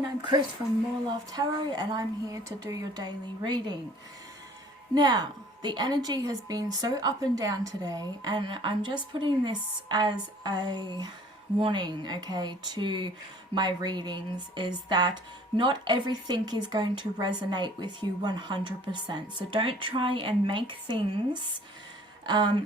everyone, I'm Chris from More Love Tarot and I'm here to do your daily reading. Now, the energy has been so up and down today and I'm just putting this as a warning, okay, to my readings, is that not everything is going to resonate with you 100%. So don't try and make things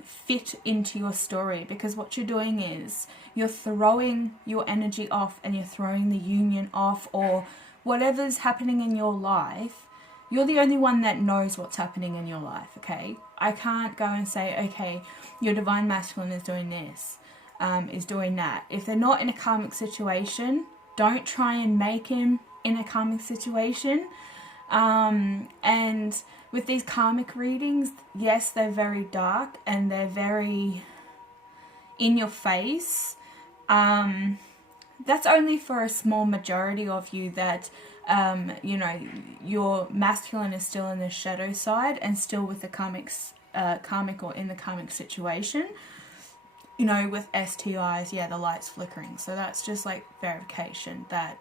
fit into your story, because what you're doing is you're throwing your energy off and you're throwing the union off, or whatever's happening in your life. You're the only one that knows what's happening in your life, okay? I can't go and say, okay, your divine masculine is doing this, is doing that. If they're not in a karmic situation, don't try and make him in a karmic situation. And with these karmic readings, yes, they're very dark and they're very in your face. That's only for a small majority of you that, you know, your masculine is still in the shadow side and still with the karmic or in the karmic situation. You know, with STIs, yeah, the light's flickering. So that's just like verification that,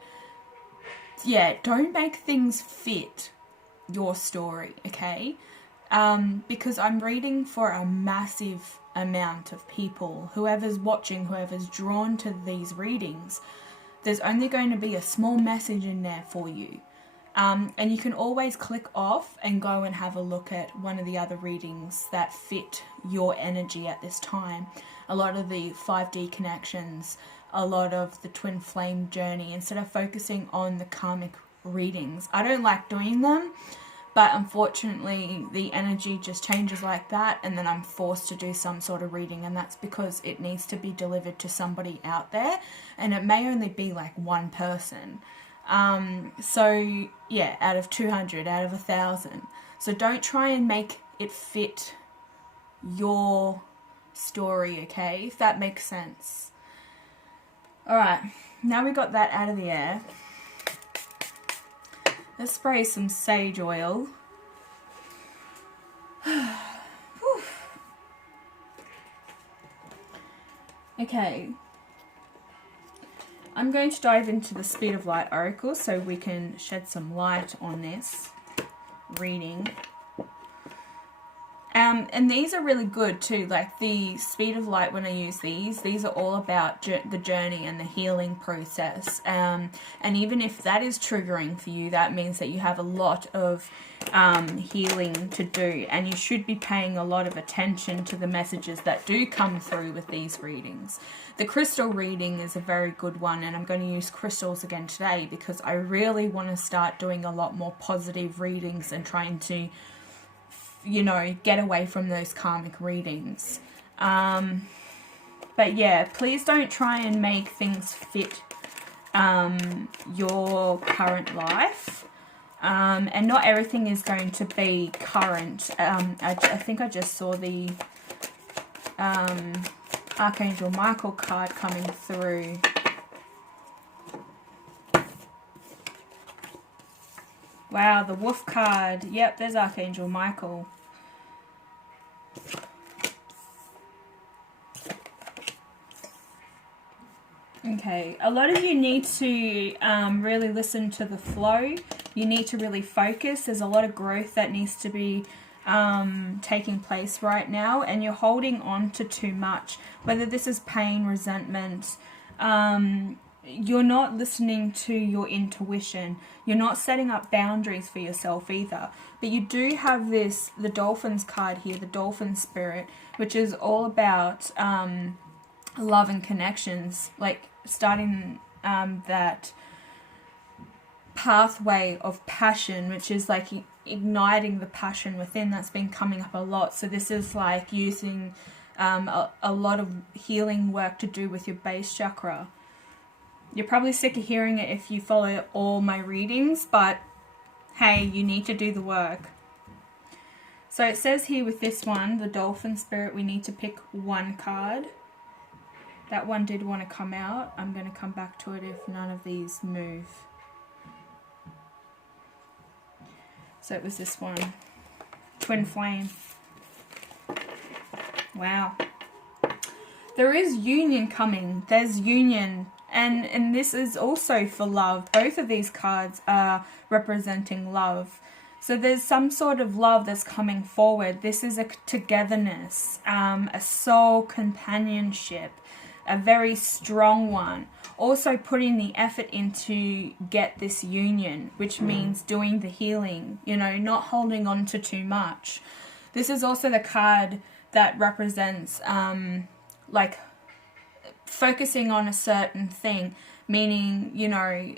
yeah, don't make things fit your story, okay? Because I'm reading for a massive amount of people. Whoever's watching, whoever's drawn to these readings, there's only going to be a small message in there for you. And you can always click off and go and have a look at one of the other readings that fit your energy at this time. A lot of the 5D connections, a lot of the twin flame journey, instead of focusing on the karmic readings. I don't like doing them, but unfortunately the energy just changes like that, and then I'm forced to do some sort of reading, and that's because it needs to be delivered to somebody out there, and it may only be like one person. So yeah, out of 200, out of 1,000. So don't try and make it fit your story, okay, if that makes sense. Alright, now we got that out of the air. Let's spray some sage oil. Okay. I'm going to dive into the Speed of Light Oracle so we can shed some light on this reading. And these are really good too, like the Speed of Light. When I use these are all about the journey and the healing process. And even if that is triggering for you, that means that you have a lot of healing to do, and you should be paying a lot of attention to the messages that do come through with these readings. The crystal reading is a very good one, and I'm going to use crystals again today because I really want to start doing a lot more positive readings and trying to, you know, get away from those karmic readings. But yeah, please don't try and make things fit your current life. And not everything is going to be current. I think I just saw the Archangel Michael card coming through. Wow, the Wolf card. Yep, there's Archangel Michael. Okay, a lot of you need to really listen to the flow. You need to really focus. There's a lot of growth that needs to be taking place right now, and you're holding on to too much. Whether this is pain, resentment, you're not listening to your intuition. You're not setting up boundaries for yourself either. But you do have this, the Dolphins card here, the Dolphin Spirit, which is all about love and connections, like starting that pathway of passion, which is like igniting the passion within. That's been coming up a lot. So this is like using a lot of healing work to do with your base chakra. You're probably sick of hearing it if you follow all my readings, but hey, you need to do the work. So it says here with this one, the Dolphin Spirit, we need to pick one card. That one did want to come out. I'm going to come back to it if none of these move. So it was this one. Twin Flame. Wow. There is union coming. There's union And this is also for love. Both of these cards are representing love. So there's some sort of love that's coming forward. This is a togetherness, a soul companionship, a very strong one. Also putting the effort in to get this union, which means doing the healing, you know, not holding on to too much. This is also the card that represents like focusing on a certain thing, meaning, you know,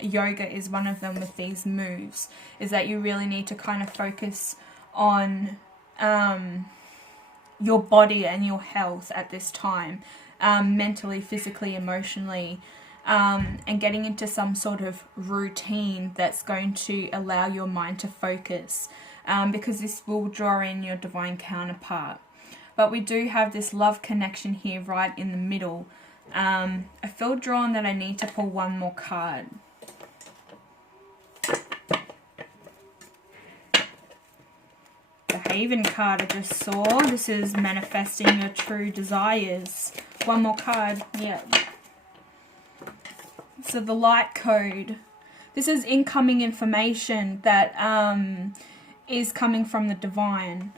yoga is one of them with these moves, is that you really need to kind of focus on your body and your health at this time, mentally, physically, emotionally, and getting into some sort of routine that's going to allow your mind to focus, because this will draw in your divine counterpart. But we do have this love connection here right in the middle. I feel drawn that I need to pull one more card. The Haven card I just saw. This is manifesting your true desires. One more card. Yeah. So the Light Code. This is incoming information that is coming from the divine.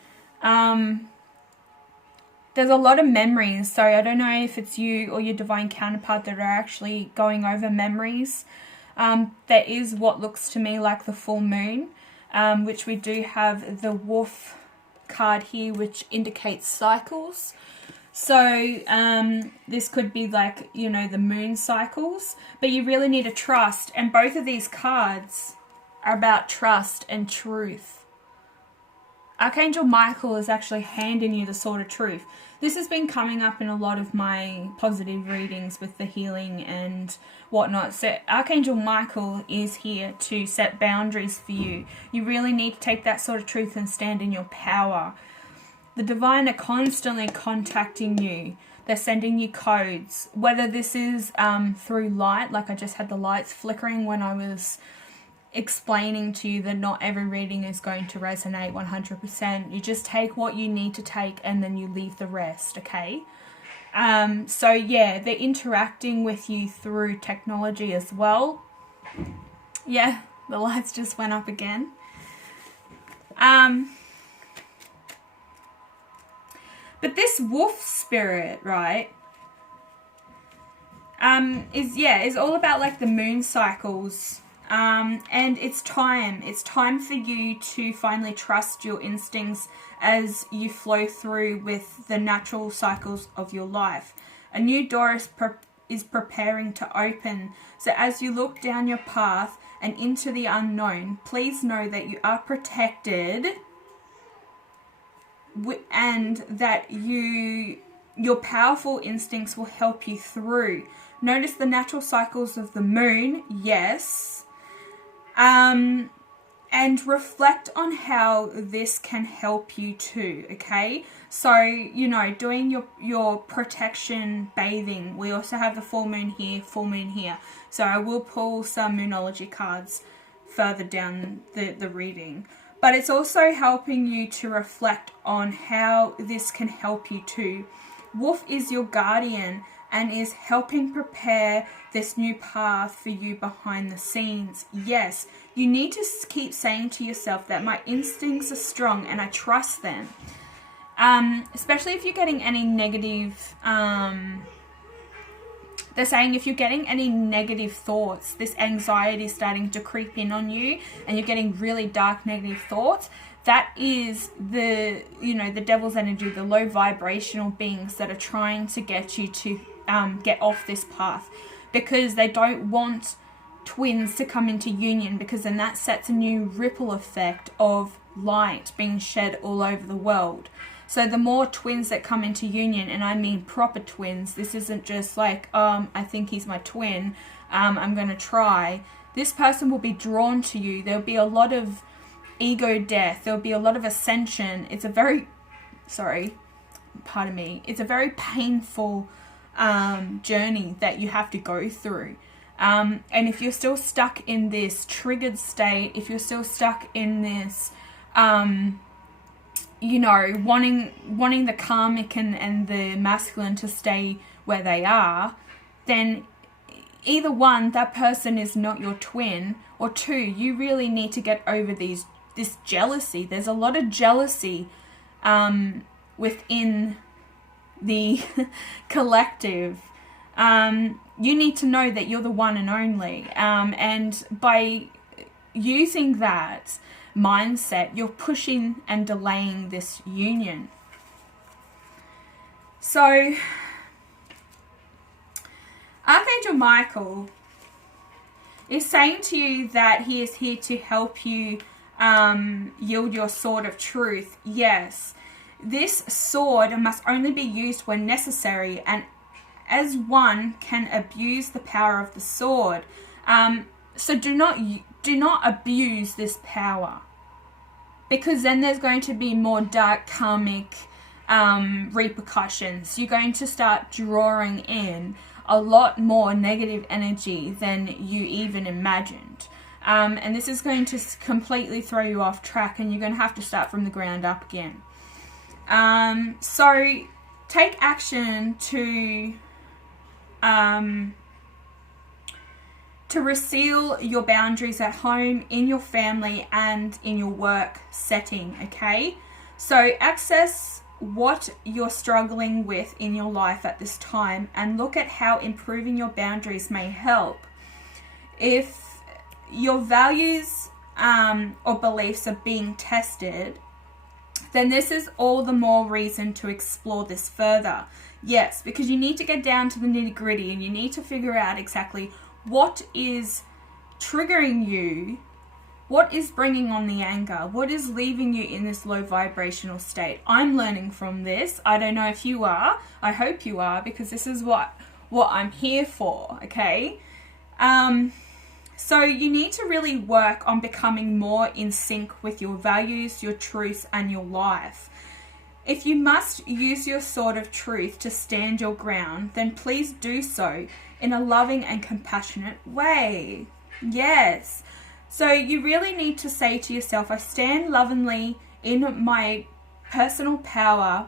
There's a lot of memories, so I don't know if it's you or your divine counterpart that are actually going over memories. There is what looks to me like the full moon, which we do have the Wolf card here, which indicates cycles. So this could be like, you know, the moon cycles, but you really need to trust. And both of these cards are about trust and truth. Archangel Michael is actually handing you the sword of truth. This has been coming up in a lot of my positive readings with the healing and whatnot. So Archangel Michael is here to set boundaries for you. You really need to take that sword of truth and stand in your power. The divine are constantly contacting you. They're sending you codes. Whether this is through light, like I just had the lights flickering when I was explaining to you that not every reading is going to resonate 100%. You just take what you need to take and then you leave the rest, okay? So yeah, they're interacting with you through technology as well. Yeah, the lights just went up again. But this wolf spirit, right, is all about like the moon cycles. And it's time for you to finally trust your instincts as you flow through with the natural cycles of your life. A new door is preparing to open. So as you look down your path and into the unknown, please know that you are protected and that your powerful instincts will help you through. Notice the natural cycles of the moon, yes. And reflect on how this can help you too, okay? So, you know, doing your protection bathing. We also have the full moon here. So I will pull some Moonology cards further down the reading. But it's also helping you to reflect on how this can help you too. Wolf is your guardian and is helping prepare this new path for you behind the scenes. Yes, you need to keep saying to yourself that my instincts are strong and I trust them. Especially if you're getting any negative, they're saying if you're getting any negative thoughts, this anxiety is starting to creep in on you and you're getting really dark negative thoughts, that is the devil's energy, the low vibrational beings that are trying to get you to get off this path, because they don't want twins to come into union, because then that sets a new ripple effect of light being shed all over the world. So the more twins that come into union, and I mean proper twins, this isn't just like, I think he's my twin, I'm going to try. This person will be drawn to you. There'll be a lot of ego death. There'll be a lot of ascension. It's a very, it's a very painful journey that you have to go through. And if you're still stuck in this triggered state, if you're still stuck in this, wanting the karmic and the masculine to stay where they are, then either one, that person is not your twin, or two, you really need to get over this jealousy. There's a lot of jealousy within the collective. You need to know that you're the one and only. And by using that mindset, you're pushing and delaying this union. So, Archangel Michael is saying to you that he is here to help you yield your sword of truth. Yes, this sword must only be used when necessary, and as one can abuse the power of the sword. So do not abuse this power, because then there's going to be more dark karmic repercussions. You're going to start drawing in a lot more negative energy than you even imagined. And this is going to completely throw you off track, and you're going to have to start from the ground up again. So take action to reseal your boundaries at home, in your family, and in your work setting, okay? So access what you're struggling with in your life at this time and look at how improving your boundaries may help. If your values or beliefs are being tested, then this is all the more reason to explore this further. Yes, because you need to get down to the nitty-gritty, and you need to figure out exactly what is triggering you, what is bringing on the anger, what is leaving you in this low vibrational state. I'm learning from this. I don't know if you are. I hope you are, because this is what I'm here for, okay? So you need to really work on becoming more in sync with your values, your truths, and your life. If you must use your sword of truth to stand your ground, then please do so in a loving and compassionate way. Yes. So you really need to say to yourself, I stand lovingly in my personal power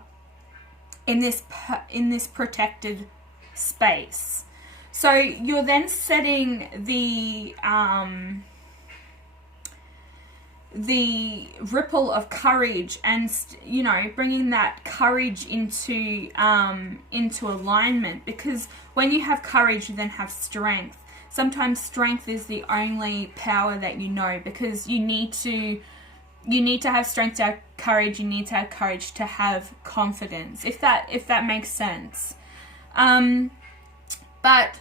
in this protected space. So you're then setting the ripple of courage, and bringing that courage into alignment, because when you have courage, you then have strength. Sometimes strength is the only power that you know, because you need to have strength to have courage. You need to have courage to have confidence, if that makes sense. But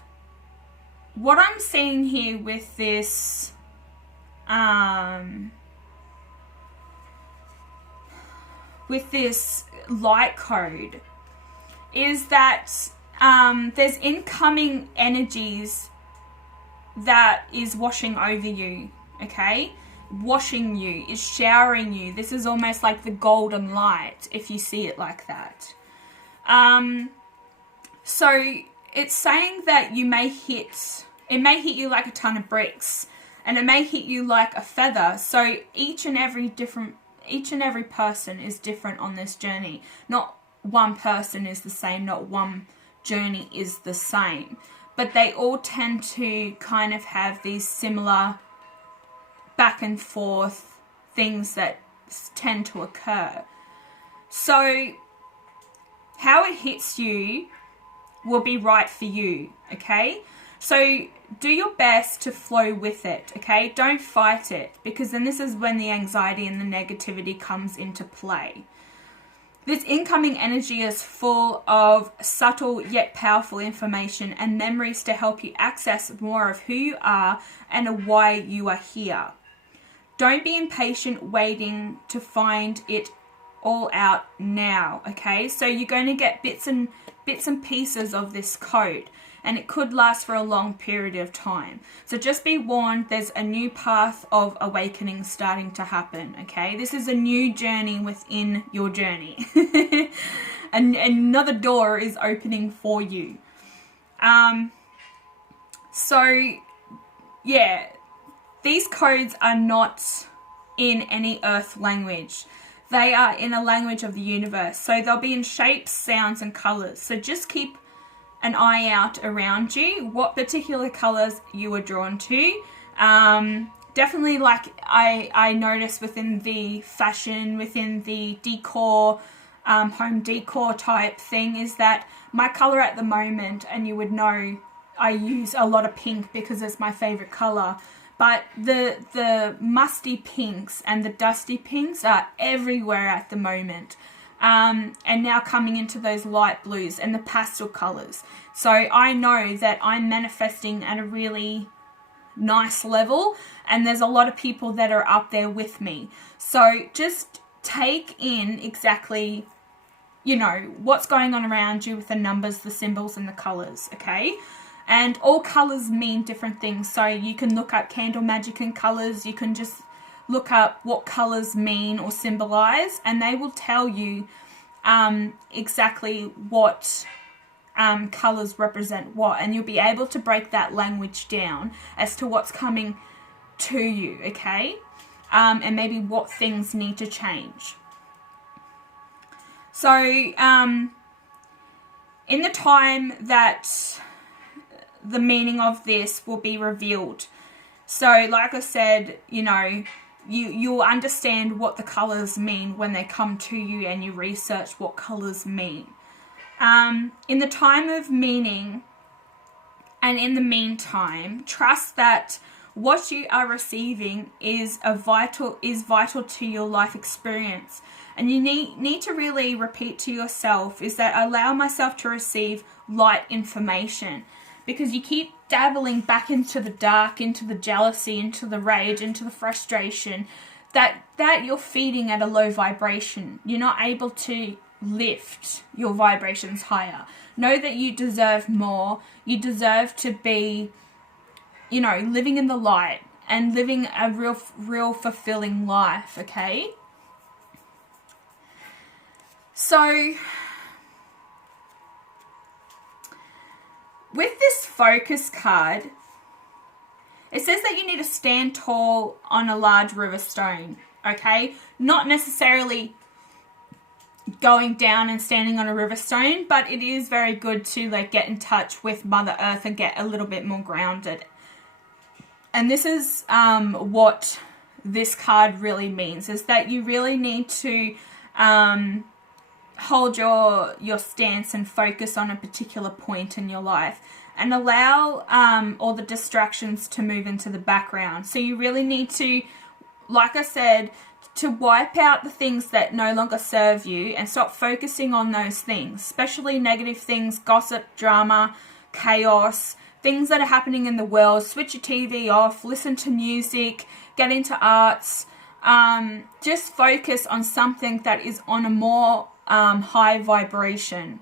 what I'm seeing here with this light code is that there's incoming energies that is washing over you, okay? Washing you, is showering you. This is almost like the golden light, if you see it like that. So it's saying that it may hit you like a ton of bricks, and it may hit you like a feather. So each and every person is different on this journey. Not one person is the same, not one journey is the same, but they all tend to kind of have these similar back and forth things that tend to occur. So how it hits you will be right for you, okay? So do your best to flow with it, okay? Don't fight it, because then this is when the anxiety and the negativity comes into play. This incoming energy is full of subtle yet powerful information and memories to help you access more of who you are and why you are here. Don't be impatient waiting to find it all out now, okay? So you're going to get bits and pieces of this code, and it could last for a long period of time. So just be warned, there's a new path of awakening starting to happen, okay? This is a new journey within your journey. And another door is opening for you. So, yeah, these codes are not in any earth language. They are in a language of the universe. So they'll be in shapes, sounds, and colors. So just keep an eye out around you, what particular colors you are drawn to. Definitely, like I notice within the fashion, within the decor, home decor type thing, is that my color at the moment, and you would know I use a lot of pink because it's my favorite color, but the musty pinks and the dusty pinks are everywhere at the moment. And now coming into those light blues and the pastel colors. So I know that I'm manifesting at a really nice level, and there's a lot of people that are up there with me. So just take in exactly, you know, what's going on around you with the numbers, the symbols, and the colors, okay? And all colors mean different things. So you can look up candle magic and colors. You can just look up what colors mean or symbolize, and they will tell you exactly what colors represent what, and you'll be able to break that language down as to what's coming to you, okay? And maybe what things need to change. So in the time that the meaning of this will be revealed, so like I said, you know, you'll understand what the colors mean when they come to you and you research what colors mean. In the time of meaning, and in the meantime, trust that what you are receiving is vital to your life experience. And you need to really repeat to yourself is that allow myself to receive light information, because you keep dabbling back into the dark, into the jealousy, into the rage, into the frustration, that you're feeding at a low vibration. You're not able to lift your vibrations higher. Know that you deserve more. You deserve to be, you know, living in the light and living a real fulfilling life, okay? So with this focus card, it says that you need to stand tall on a large river stone, okay? Not necessarily going down and standing on a river stone, but it is very good to like get in touch with Mother Earth and get a little bit more grounded. And this is what this card really means, is that you really need to hold your stance and focus on a particular point in your life, and allow all the distractions to move into the background. So you really need to, like I said, to wipe out the things that no longer serve you and stop focusing on those things, especially negative things, gossip, drama, chaos, things that are happening in the world. Switch your TV off, listen to music, get into arts. Just focus on something that is on a more high vibration.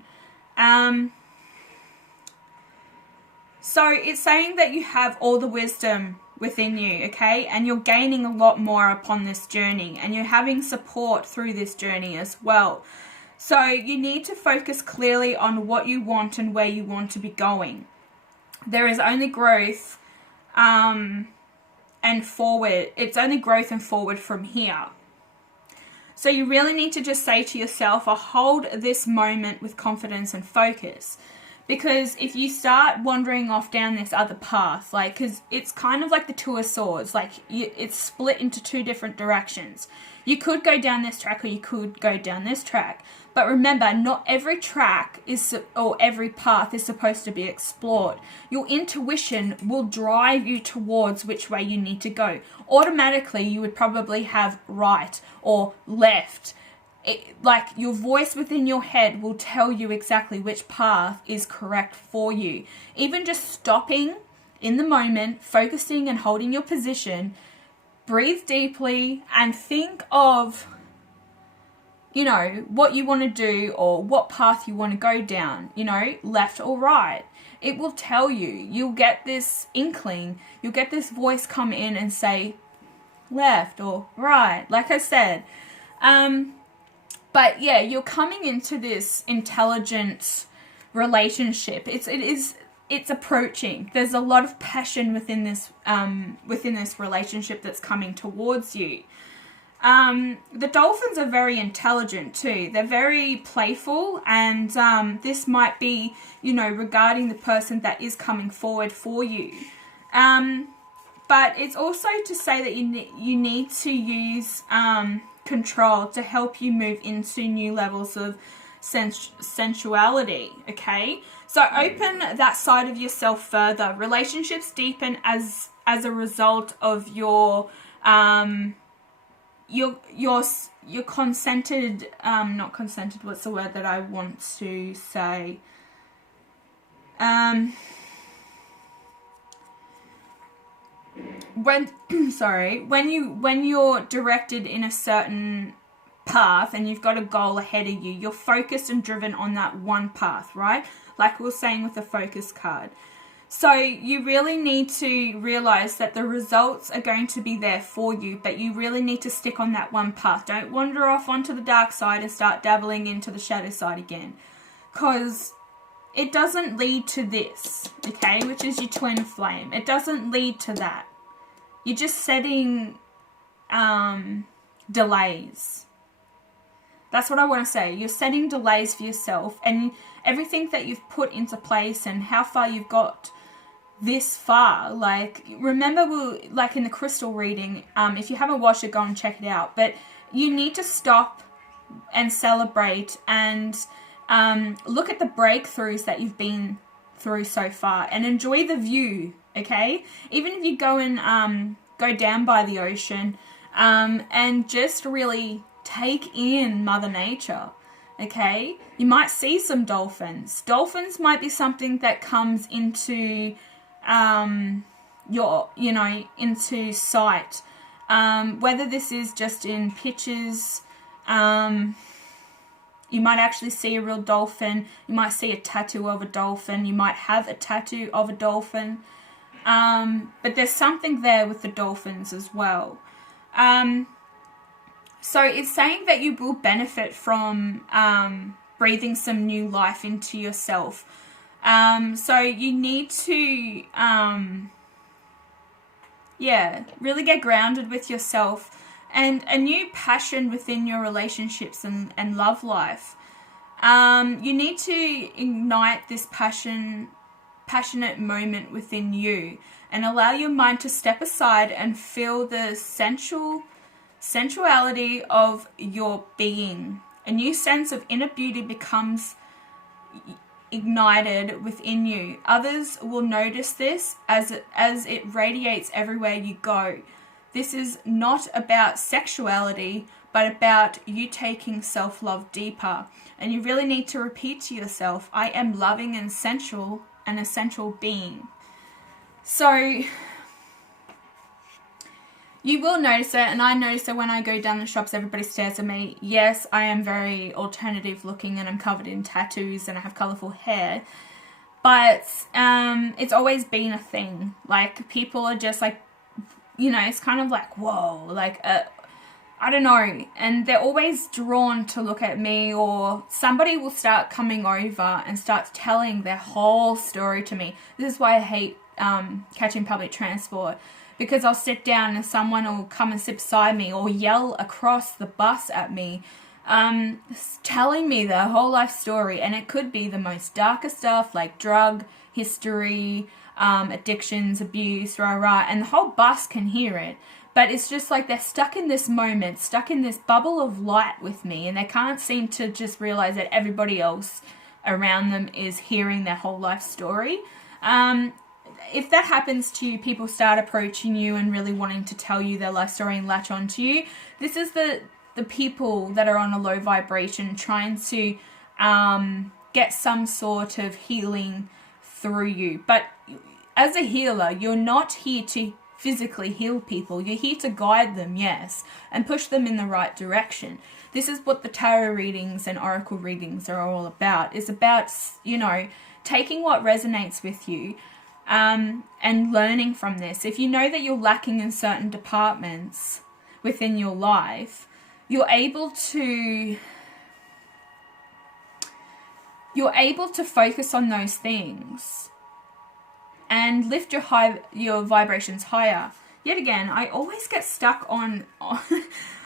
So it's saying that you have all the wisdom within you, okay? And you're gaining a lot more upon this journey, and you're having support through this journey as well. So you need to focus clearly on what you want and where you want to be going. There is only growth and forward. It's only growth and forward from here. So you really need to just say to yourself, I hold this moment with confidence and focus. Because if you start wandering off down this other path, like, because it's kind of like the Two of Swords, like it's split into two different directions. You could go down this track or you could go down this track. But remember, not every track or every path is supposed to be explored. Your intuition will drive you towards which way you need to go. Automatically, you would probably have right or left. Like your voice within your head will tell you exactly which path is correct for you. Even just stopping in the moment, focusing and holding your position, breathe deeply and think of, you know, what you want to do or what path you want to go down, you know, left or right. It will tell you. You'll get this inkling. You'll get this voice come in and say left or right, like I said. But yeah, you're coming into this intelligent relationship. It's approaching. There's a lot of passion within this relationship that's coming towards you. The dolphins are very intelligent too. They're very playful, and this might be, you know, regarding the person that is coming forward for you. But it's also to say that you need to use control to help you move into new levels of sensuality, okay? So open that side of yourself further. Relationships deepen as a result of your consented, not consented, what's the word that I want to say? When you're directed in a certain path and you've got a goal ahead of you, you're focused and driven on that one path, right? Like we were saying with the focus card. So you really need to realize that the results are going to be there for you, but you really need to stick on that one path. Don't wander off onto the dark side and start dabbling into the shadow side again, because it doesn't lead to this, okay, which is your twin flame. It doesn't lead to that. You're just setting delays. That's what I want to say. You're setting delays for yourself, and everything that you've put into place and how far you've got this far. Like, remember, like in the crystal reading, if you haven't watched it, go and check it out. But you need to stop and celebrate and look at the breakthroughs that you've been through so far and enjoy the view, okay? Even if you go and go down by the ocean and just really take in Mother Nature, okay? You might see some dolphins. Dolphins might be something that comes into into sight. Whether this is just in pictures, you might actually see a real dolphin. You might see a tattoo of a dolphin. You might have a tattoo of a dolphin. But there's something there with the dolphins as well. So it's saying that you will benefit from breathing some new life into yourself. So you need to, really get grounded with yourself and a new passion within your relationships and love life. You need to ignite this passionate moment within you and allow your mind to step aside and feel the sensuality of your being. A new sense of inner beauty becomes ignited within you. Others will notice this as it radiates everywhere you go. This is not about sexuality, but about you taking self-love deeper. And you really need to repeat to yourself, I am loving and sensual, an essential being. So you will notice it, and I notice it when I go down the shops, everybody stares at me. Yes, I am very alternative looking and I'm covered in tattoos and I have colourful hair. But it's always been a thing. Like, people are just like, it's kind of like, whoa, like, I don't know. And they're always drawn to look at me, or somebody will start coming over and start telling their whole story to me. This is why I hate catching public transport. Because I'll sit down and someone will come and sit beside me or yell across the bus at me, telling me their whole life story. And it could be the most darkest stuff, like drug history, addictions, abuse, and the whole bus can hear it. But it's just like they're stuck in this moment, stuck in this bubble of light with me, and they can't seem to just realize that everybody else around them is hearing their whole life story. If that happens to you, people start approaching you and really wanting to tell you their life story and latch on to you. This is the people that are on a low vibration trying to get some sort of healing through you. But as a healer, you're not here to physically heal people. You're here to guide them, yes, and push them in the right direction. This is what the tarot readings and oracle readings are all about. It's about, taking what resonates with you, and learning from this. If you know that you're lacking in certain departments within your life, you're able to focus on those things and lift your vibrations higher. Yet again, I always get stuck on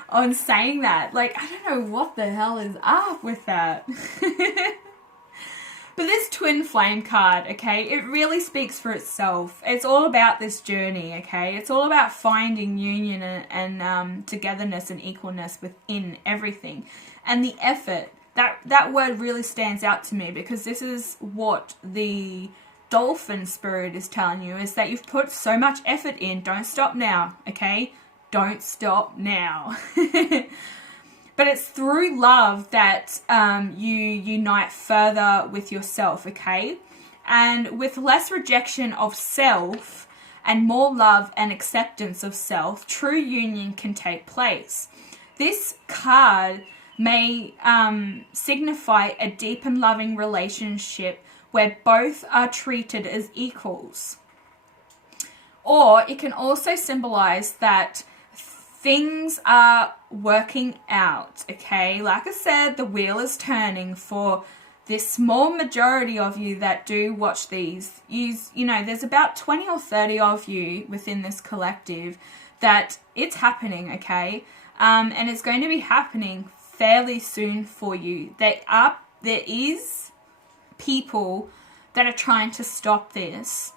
on saying that. Like, I don't know what the hell is up with that. But this twin flame card, okay, it really speaks for itself. It's all about this journey, okay? It's all about finding union and togetherness and equalness within everything. And the effort, that word really stands out to me, because this is what the dolphin spirit is telling you, is that you've put so much effort in. Don't stop now, okay? Don't stop now. But it's through love that you unite further with yourself, okay? And with less rejection of self and more love and acceptance of self, true union can take place. This card may signify a deep and loving relationship where both are treated as equals. Or it can also symbolize that things are working out, okay? Like I said, the wheel is turning for this small majority of you that do watch these. You know, there's about 20 or 30 of you within this collective that it's happening, okay? And it's going to be happening fairly soon for you. There is people that are trying to stop this.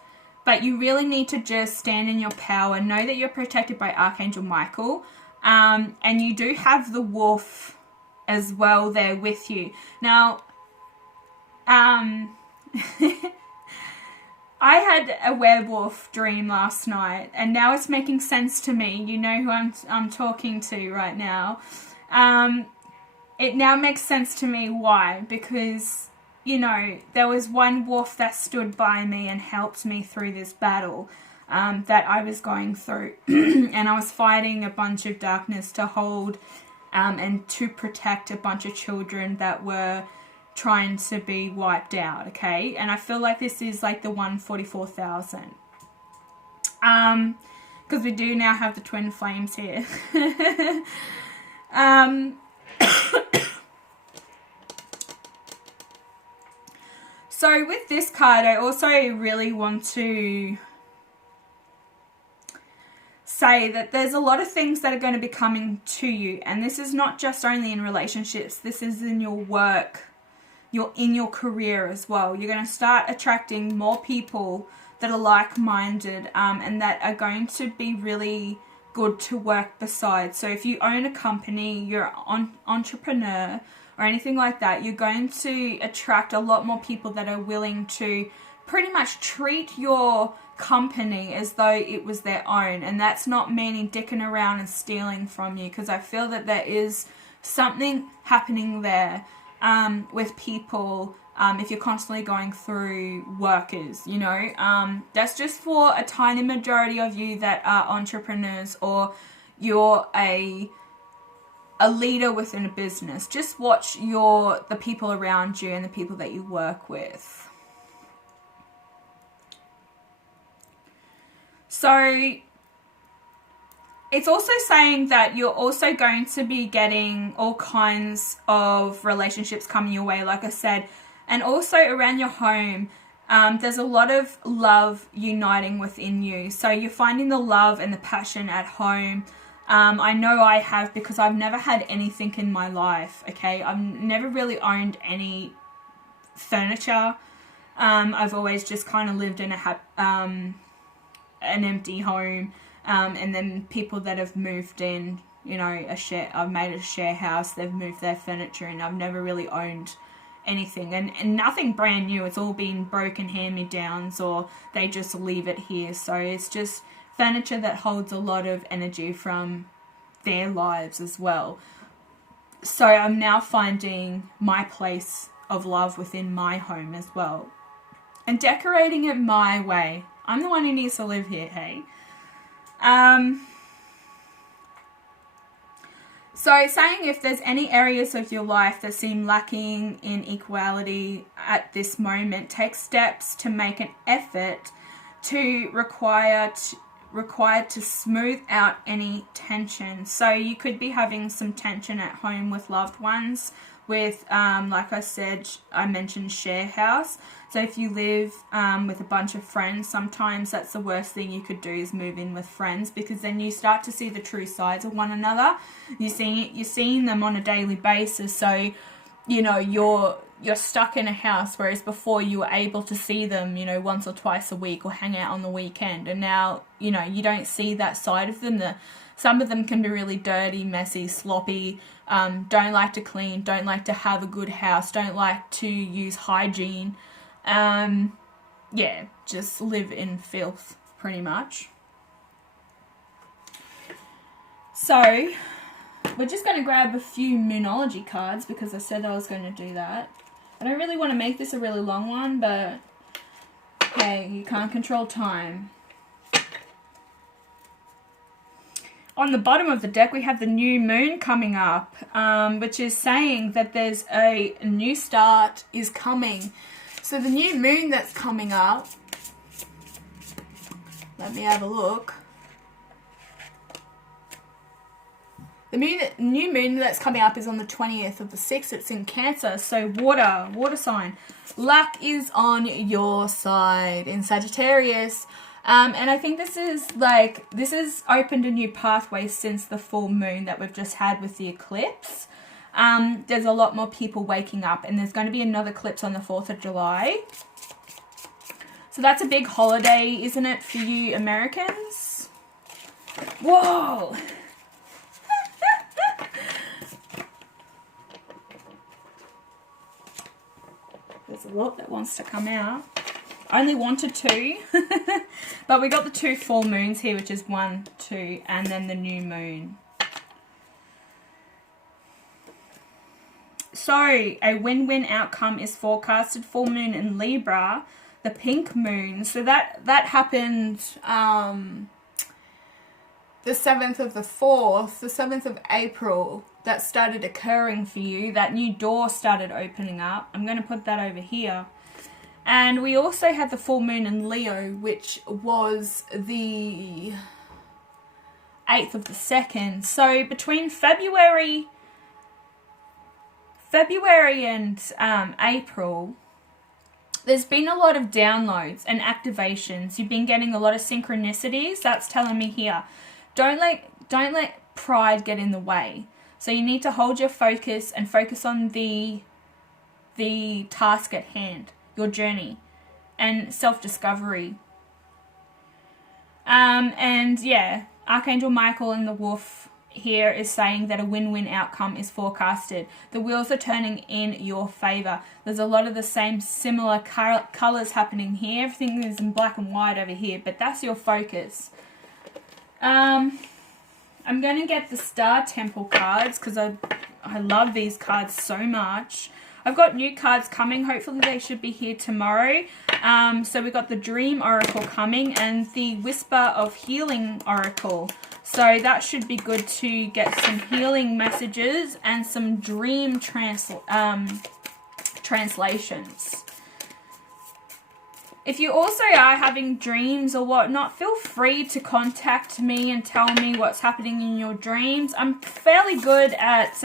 But you really need to just stand in your power. Know that you're protected by Archangel Michael. And you do have the wolf as well there with you. Now, I had a werewolf dream last night. And now it's making sense to me. You know who I'm talking to right now. It now makes sense to me. Why? Because, you know, there was one wolf that stood by me and helped me through this battle that I was going through. And I was fighting a bunch of darkness to hold and to protect a bunch of children that were trying to be wiped out, okay? And I feel like this is like the 144,000. Because we do now have the twin flames here. So with this card, I also really want to say that there's a lot of things that are going to be coming to you. And this is not just only in relationships. This is in your work, in your career as well. You're going to start attracting more people that are like-minded and that are going to be really good to work beside. So if you own a company, you're an entrepreneur, or anything like that, you're going to attract a lot more people that are willing to pretty much treat your company as though it was their own. And that's not meaning dicking around and stealing from you, because I feel that there is something happening there with people if you're constantly going through workers, you know. That's just for a tiny majority of you that are entrepreneurs, or you're a leader within a business. Just watch the people around you and the people that you work with. So it's also saying that you're also going to be getting all kinds of relationships coming your way, like I said, and also around your home. There's a lot of love uniting within you. So you're finding the love and the passion at home. I know I have, because I've never had anything in my life, okay? I've never really owned any furniture. I've always just kind of lived in an empty home. And then people that have moved in, you know, I've made a share house, they've moved their furniture in. I've never really owned anything. And nothing brand new. It's all been broken hand-me-downs, or they just leave it here. So it's just furniture that holds a lot of energy from their lives as well. So I'm now finding my place of love within my home as well, and decorating it my way. I'm the one who needs to live here, hey? So saying if there's any areas of your life that seem lacking in equality at this moment, take steps to make an effort required to smooth out any tension. So you could be having some tension at home with loved ones, with, like I said, I mentioned share house. So if you live with a bunch of friends, sometimes that's the worst thing you could do is move in with friends, because then you start to see the true sides of one another. You're seeing them on a daily basis. So, you know, you're stuck in a house, whereas before you were able to see them, you know, once or twice a week or hang out on the weekend. And now, you know, you don't see that side of them. Some of them can be really dirty, messy, sloppy, don't like to clean, don't like to have a good house, don't like to use hygiene. Yeah, just live in filth, pretty much. So, we're just going to grab a few Moonology cards, because I said I was going to do that. I don't really want to make this a really long one, but hey, you can't control time. On the bottom of the deck, we have the new moon coming up, which is saying that there's a new start is coming. So the new moon that's coming up, let me have a look. The new moon that's coming up is on the 20th of the 6th. It's in Cancer, so water sign. Luck is on your side in Sagittarius. And I think this has opened a new pathway since the full moon that we've just had with the eclipse. There's a lot more people waking up, and there's going to be another eclipse on the 4th of July. So that's a big holiday, isn't it, for you Americans? Whoa! There's a lot that wants to come out. I only wanted 2, but we got the 2 full moons here, which is 1, 2, and then the new moon. So, a win-win outcome is forecasted. Full moon in Libra, the pink moon. So that happened the 7th of the 4th, the 7th of April. That started occurring for you. That new door started opening up. I'm going to put that over here. And we also had the full moon in Leo, which was the 8th of the 2nd. So between February and April, there's been a lot of downloads and activations. You've been getting a lot of synchronicities. That's telling me here. Don't let pride get in the way. So you need to hold your focus and focus on the task at hand, your journey, and self-discovery. And yeah, Archangel Michael and the Wolf here is saying that a win-win outcome is forecasted. The wheels are turning in your favor. There's a lot of the same similar colors happening here. Everything is in black and white over here, but that's your focus. I'm going to get the Star Temple cards because I love these cards so much. I've got new cards coming. Hopefully they should be here tomorrow. So we've got the Dream Oracle coming and the Whisper of Healing Oracle. So that should be good to get some healing messages and some dream translations. If you also are having dreams or whatnot, feel free to contact me and tell me what's happening in your dreams. I'm fairly good at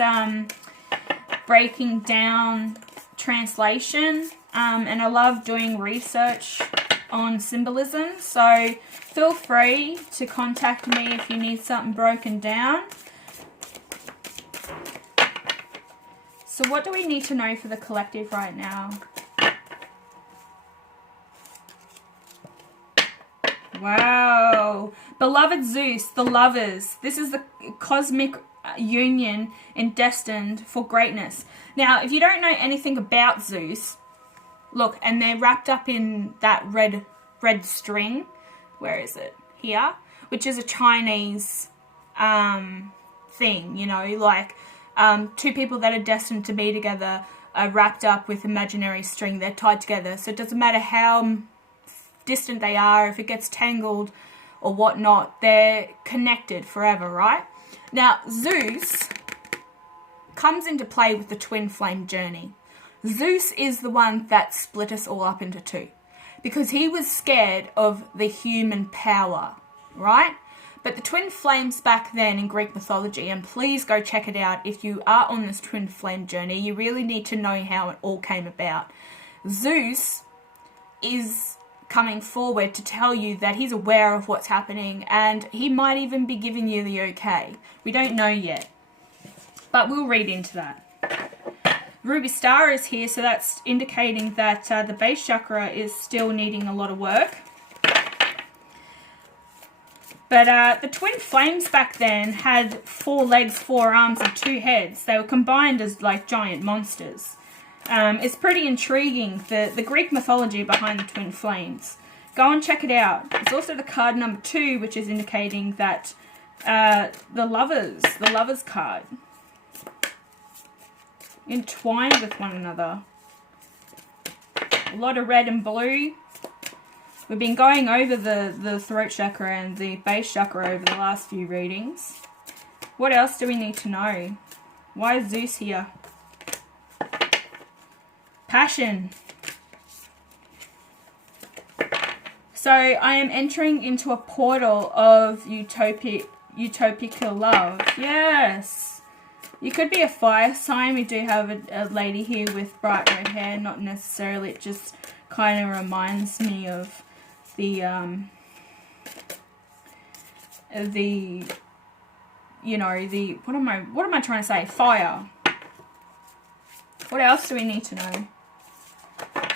breaking down translation, and I love doing research on symbolism, so feel free to contact me if you need something broken down. So what do we need to know for the collective right now? Wow. Beloved Zeus, the lovers. This is the cosmic union and destined for greatness. Now, if you don't know anything about Zeus, look, and they're wrapped up in that red string. Where is it? Here. Which is a Chinese thing, you know, like two people that are destined to be together are wrapped up with imaginary string. They're tied together. So it doesn't matter how distant they are, if it gets tangled or whatnot, they're connected forever, right? Now, Zeus comes into play with the twin flame journey. Zeus is the one that split us all up into two because he was scared of the human power, right? But the twin flames back then in Greek mythology, and please go check it out if you are on this twin flame journey, you really need to know how it all came about. Zeus is coming forward to tell you that he's aware of what's happening, and he might even be giving you the okay. We don't know yet, but we'll read into that. Ruby Star is here, so that's indicating that the base chakra is still needing a lot of work. But the twin flames back then had 4 legs, 4 arms, and 2 heads. They were combined as like giant monsters. It's pretty intriguing, the Greek mythology behind the twin flames. Go and check it out. It's also the card number 2, which is indicating that the lovers card, entwined with one another. A lot of red and blue. We've been going over the throat chakra and the base chakra over the last few readings. What else do we need to know? Why is Zeus here? Passion. So I am entering into a portal of utopical love. Yes. You could be a fire sign. We do have a lady here with bright red hair. Not necessarily. It just kind of reminds me of the you know, the what am I trying to say? Fire. What else do we need to know?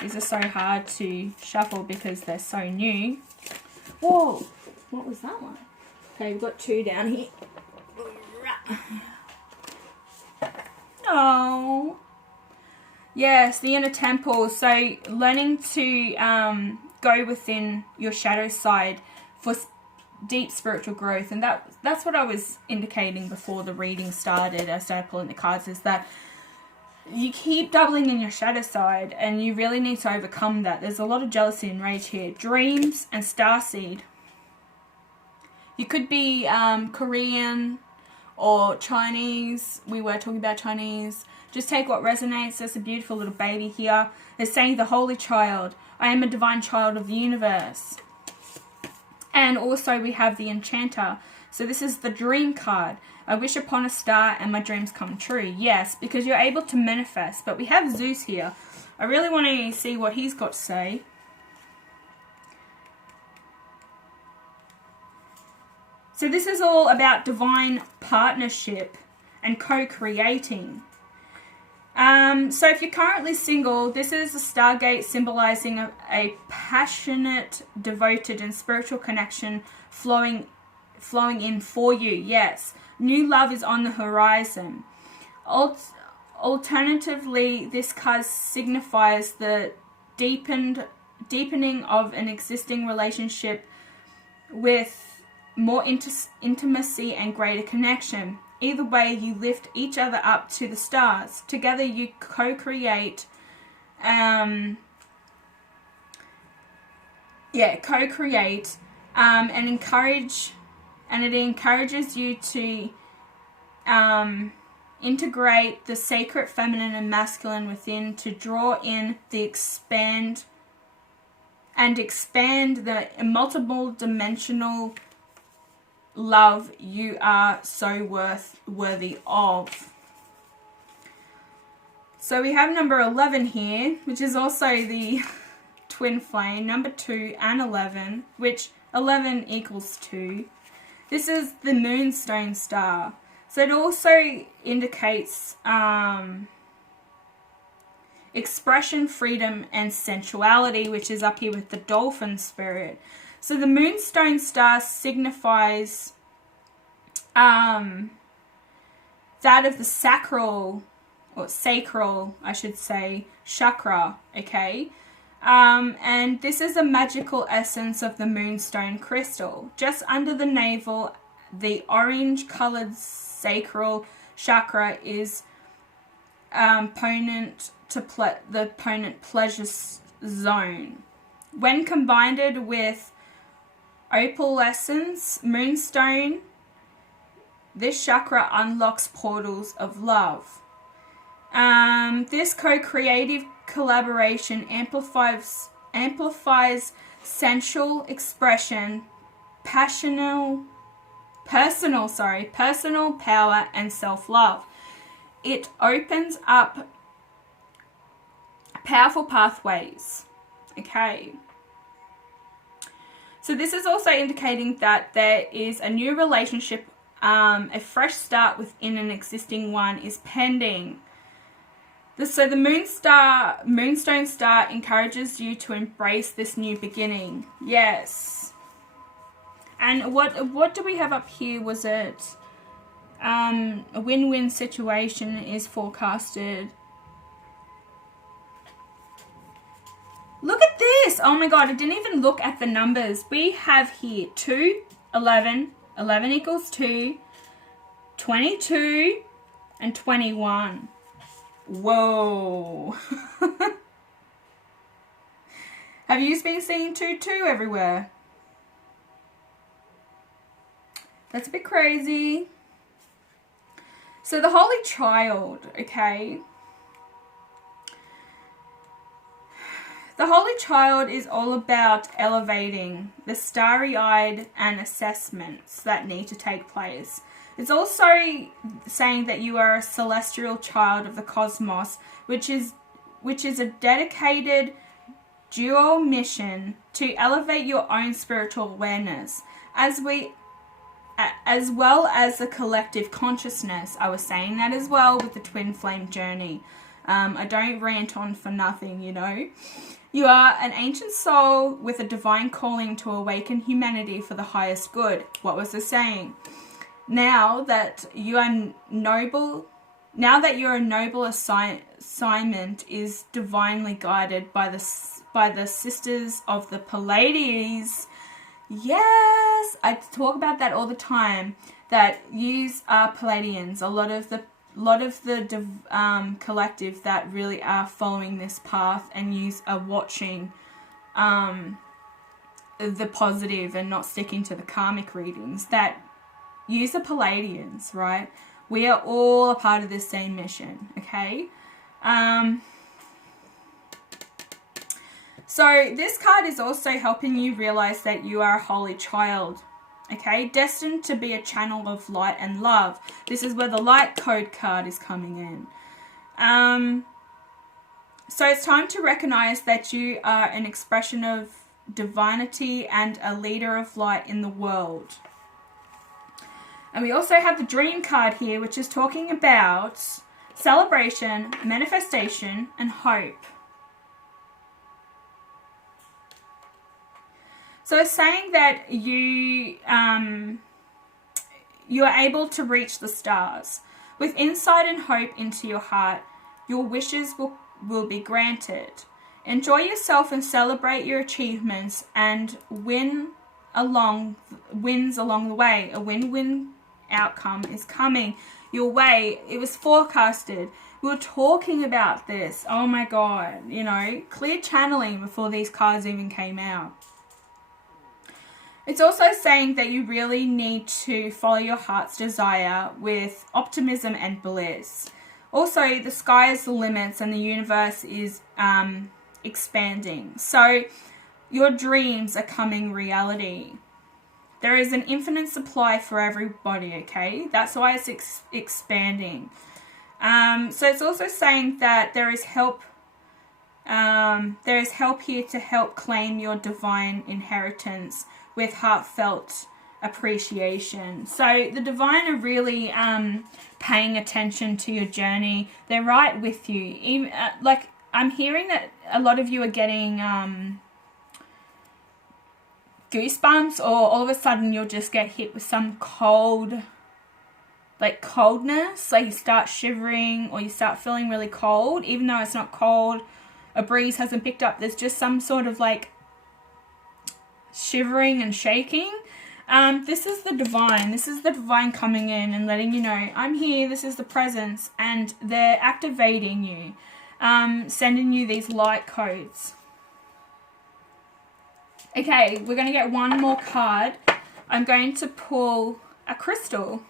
These are so hard to shuffle because they're so new. Whoa, what was that one? Okay, we've got 2 down here. Oh, yes, the inner temple. So learning to go within your shadow side for deep spiritual growth, and that's what I was indicating before the reading started. I started pulling the cards, is that you keep doubling in your shadow side and you really need to overcome that. There's a lot of jealousy and rage here. Dreams and starseed. You could be Korean or Chinese. We were talking about Chinese. Just take what resonates. There's a beautiful little baby here. It's saying the Holy Child. I am a divine child of the universe. And also we have the Enchanter. So this is the dream card. I wish upon a star and my dreams come true. Yes, because you're able to manifest. But we have Zeus here. I really want to see what he's got to say. So this is all about divine partnership and co-creating. So if you're currently single, this is a stargate symbolizing a passionate, devoted, and spiritual connection flowing in for you. Yes, new love is on the horizon. Alternatively, this card signifies the deepening of an existing relationship with more intimacy and greater connection. Either way, you lift each other up to the stars. Together you co-create, and it encourages you to integrate the sacred feminine and masculine within to draw in the expand the multiple dimensional love you are so worthy of. So we have number 11 here, which is also the twin flame, number 2 and 11, which 11 equals 2. This is the moonstone star. So it also indicates expression, freedom, and sensuality, which is up here with the dolphin spirit. So the moonstone star signifies that of the sacral, I should say, chakra, okay? And this is a magical essence of the moonstone crystal. Just under the navel, the orange-colored sacral chakra is opponent to the opponent pleasure zone. When combined with opalescence, moonstone, this chakra unlocks portals of love. This co-creative collaboration amplifies sensual expression, passional personal power and self-love. It opens up powerful pathways. Okay. So this is also indicating that there is a new relationship, a fresh start within an existing one is pending. So the moonstone star encourages you to embrace this new beginning. Yes. And what do we have up here? Was it a win-win situation is forecasted. Look at this. Oh my God, I didn't even look at the numbers. We have here 2, 11, 11 equals 2, 22, and 21. Whoa. Have you been seeing 2, 2 everywhere? That's a bit crazy. So the Holy Child, okay. The Holy Child is all about elevating the starry-eyed and assessments that need to take place. It's also saying that you are a celestial child of the cosmos, which is a dedicated dual mission to elevate your own spiritual awareness, as well as the collective consciousness. I was saying that as well with the twin flame journey. I don't rant on for nothing, you know. You are an ancient soul with a divine calling to awaken humanity for the highest good. What was the saying? Now that your noble assignment is divinely guided by the sisters of the Pleiades. Yes, I talk about that all the time. That yous are Pleiadians. A lot of the collective that really are following this path, and yous are watching the positive and not sticking to the karmic readings. That yous are Pleiadians, right? We are all a part of this same mission, okay? So this card is also helping you realize that you are a holy child, okay? Destined to be a channel of light and love. This is where the light code card is coming in. So it's time to recognize that you are an expression of divinity and a leader of light in the world. And we also have the dream card here, which is talking about celebration, manifestation, and hope. So it's saying that you are able to reach the stars. With insight and hope into your heart, your wishes will be granted. Enjoy yourself and celebrate your achievements and wins along the way. A win-win outcome is coming your way. It was forecasted. We were talking about this. Oh my God, you know, clear channeling before these cards even came out. It's also saying that you really need to follow your heart's desire with optimism and bliss. Also, the sky is the limits and the universe is expanding. So your dreams are coming reality. There is an infinite supply for everybody, okay? That's why it's expanding. So it's also saying that there is help. There is help here to help claim your divine inheritance with heartfelt appreciation. So the divine are really paying attention to your journey. They're right with you. Even like I'm hearing that a lot of you are getting goosebumps, or all of a sudden you'll just get hit with some coldness, like you start shivering or you start feeling really cold, even though it's not cold, a breeze hasn't picked up, there's just some sort of like shivering and shaking. This is the divine coming in and letting you know, I'm here, this is the presence, and they're activating you, sending you these light codes. Okay, we're going to get one more card. I'm going to pull a crystal.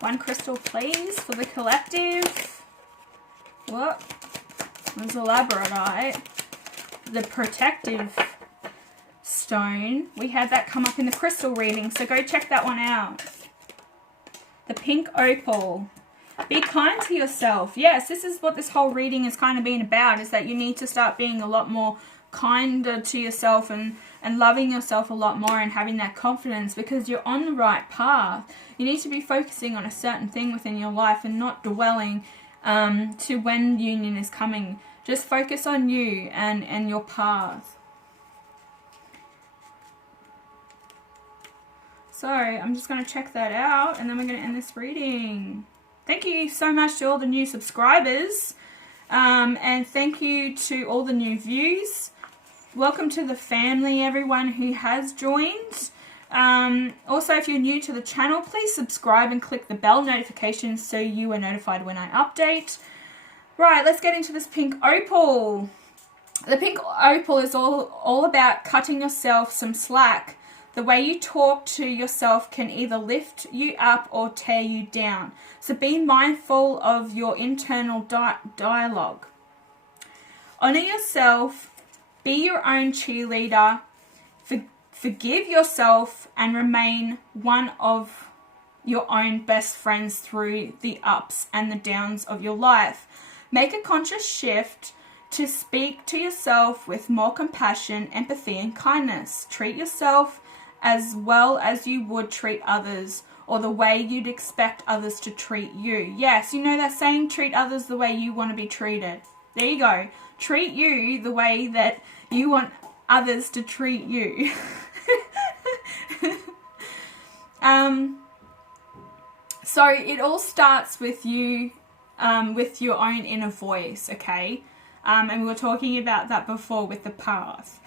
One one crystal, please, for the collective. What? There's a labradorite. The protective stone. We had that come up in the crystal reading, so go check that one out. The pink opal. Be kind to yourself. Yes, this is what this whole reading has kind of been about, is that you need to start being a lot more kinder to yourself and loving yourself a lot more and having that confidence, because you're on the right path. You need to be focusing on a certain thing within your life and not dwelling to when union is coming. Just focus on you and your path. So I'm just going to check that out, and then we're going to end this reading. Thank you so much to all the new subscribers, and thank you to all the new views. Welcome to the family, everyone who has joined. Also, if you're new to the channel, please subscribe and click the bell notifications so you are notified when I update. Right, let's get into this pink opal. The pink opal is all about cutting yourself some slack. The way you talk to yourself can either lift you up or tear you down. So be mindful of your internal dialogue. Honor yourself. Be your own cheerleader. Forgive yourself and remain one of your own best friends through the ups and the downs of your life. Make a conscious shift to speak to yourself with more compassion, empathy, and kindness. Treat yourself as well as you would treat others, or the way you'd expect others to treat you. Yes, you know that saying, treat others the way you want to be treated. There you go. Treat you the way that you want others to treat you. So it all starts with you, with your own inner voice, okay? And we were talking about that before with the path.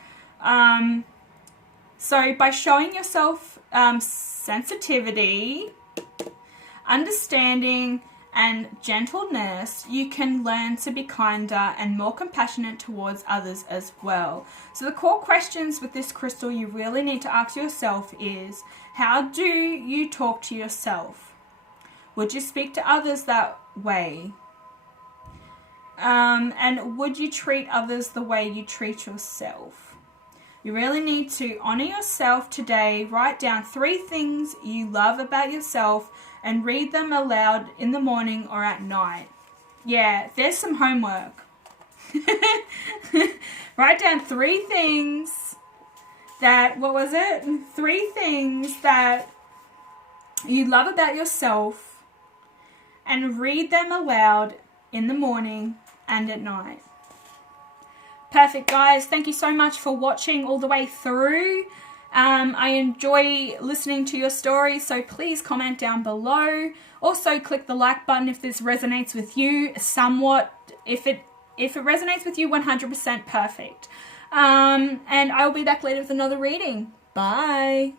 So by showing yourself sensitivity, understanding, and gentleness, you can learn to be kinder and more compassionate towards others as well. So the core questions with this crystal you really need to ask yourself is, how do you talk to yourself? Would you speak to others that way? And would you treat others the way you treat yourself? You really need to honor yourself today. Write down 3 things you love about yourself and read them aloud in the morning or at night. Yeah, there's some homework. Write down 3 things that, 3 things that you love about yourself and read them aloud in the morning and at night. Perfect, guys. Thank you so much for watching all the way through. I enjoy listening to your stories, so please comment down below. Also, click the like button if this resonates with you somewhat. If it resonates with you, 100% perfect. And I will be back later with another reading. Bye.